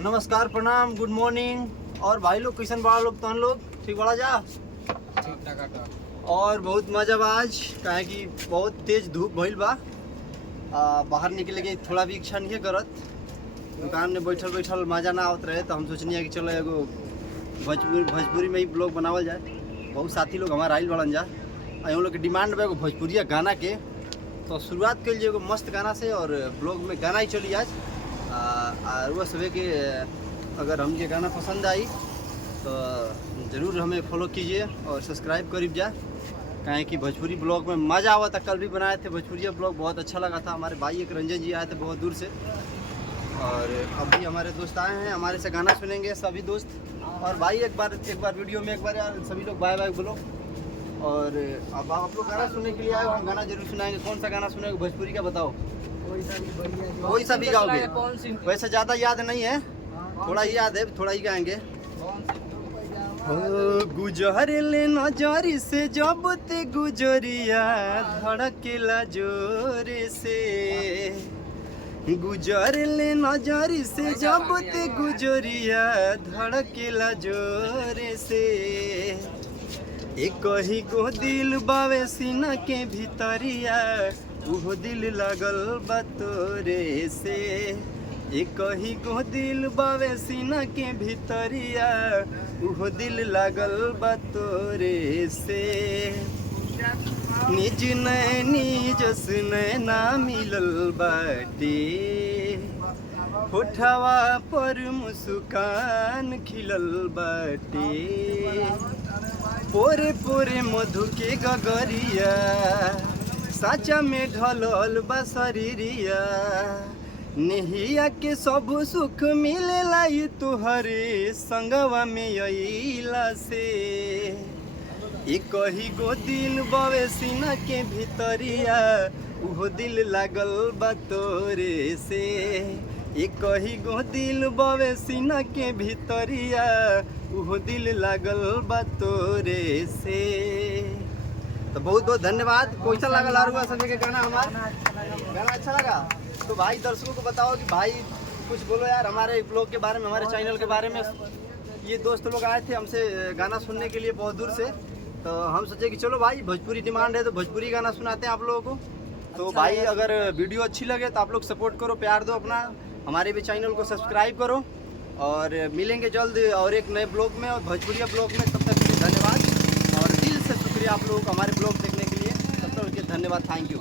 नमस्कार, प्रणाम, good morning. और भाई लोग कैसन बड़ा लोग तहन लोग ठीक बड़ा जा ठीक ठाक। और बहुत मजा बा आज काहे कि बहुत तेज धूप भइल बा। बाहर निकले के थोड़ा भी इच्छा नहीं करत। दुकान में बैठल बैठल मजा ना आवत रहे तो हम सोचनी कि चलो एगो भोजपुरी में ही ब्लॉग बनावल जाए। बहुत साथी लोग हमारा आइल बड़न जा, हम लोग के डिमांड बा एगो भोजपुरिया गाना के, तो शुरुआत कर लिए एगो मस्त गाना से और ब्लॉग में गाना ही चली आज। और वह सुबह के अगर हम ये गाना पसंद आई तो ज़रूर हमें फॉलो कीजिए और सब्सक्राइब करीब जा, कहें कि भोजपुरी ब्लॉग में मज़ा आवा था। कल भी बनाए थे भोजपुरिया ब्लॉग, बहुत अच्छा लगा था। हमारे भाई एक रंजन जी आए थे बहुत दूर से, और अभी हमारे दोस्त आए हैं, हमारे से गाना सुनेंगे सभी दोस्त। और भाई एक बार वीडियो में एक बार यार सभी लोग बाय बाय बोलो। और अब आप लोग गाना सुनने के लिए आए हो, हम गाना जरूर सुनाएंगे। कौन सा गाना सुनेंगे भोजपुरी का बताओ? कोई सा भी गाओगे? वैसे ज़्यादा याद नहीं है, थोड़ा ही याद है, थोड़ा ही गाएंगे। गुजर ले नजरी से जब ते गुजरिया धड़केला जोरे से, गुजर ले नजरी से जब ते गुजरिया धड़केला जोरे से। एक ही गो दिल बावे सीना के भीतरिया, उहो दिल लागल बा तोरे से। एक ही गो दिल बावे सीना के भीतरिया, उहो दिल लागल बा तोरे से। निज नैनी जस नैना मिलल बाटे, होठवा पर मुस्कान खिलल बाटे। पोरे पोरे मधु के गगरिया, साचा में ढलल बा शरीरिया। नेहिया के सब सुख मिलेला ये तुहरे संगवा में अइला से। एक ही गो दिल बावे सीना के भीतरिया, उहो दिल लागल बा तोरे से। एक ही गो दिल बावे सीना के भीतरिया, उहो दिल लागल बा तोरे से। तो बहुत बहुत धन्यवाद। कैसा लगा लारुआ सभी के गाना? हमारा गाना अच्छा लगा तो भाई दर्शकों को बताओ कि भाई कुछ बोलो यार हमारे ब्लॉग के बारे में, हमारे चैनल के बारे में। ये दोस्त लोग आए थे हमसे गाना सुनने के लिए बहुत दूर से, तो हम सोचे कि चलो भाई भोजपुरी डिमांड है तो भोजपुरी गाना सुनाते हैं आप लोगों को। तो अच्छा भाई अगर वीडियो अच्छी लगे तो आप लोग सपोर्ट करो, प्यार दो अपना, हमारे भी चैनल को सब्सक्राइब करो। और मिलेंगे जल्द और एक नए ब्लॉग में और भोजपुरिया ब्लॉग में। तब तक के लिए धन्यवाद और दिल से शुक्रिया आप लोगों को हमारे ब्लॉग देखने के लिए। तब तक के धन्यवाद, थैंक यू।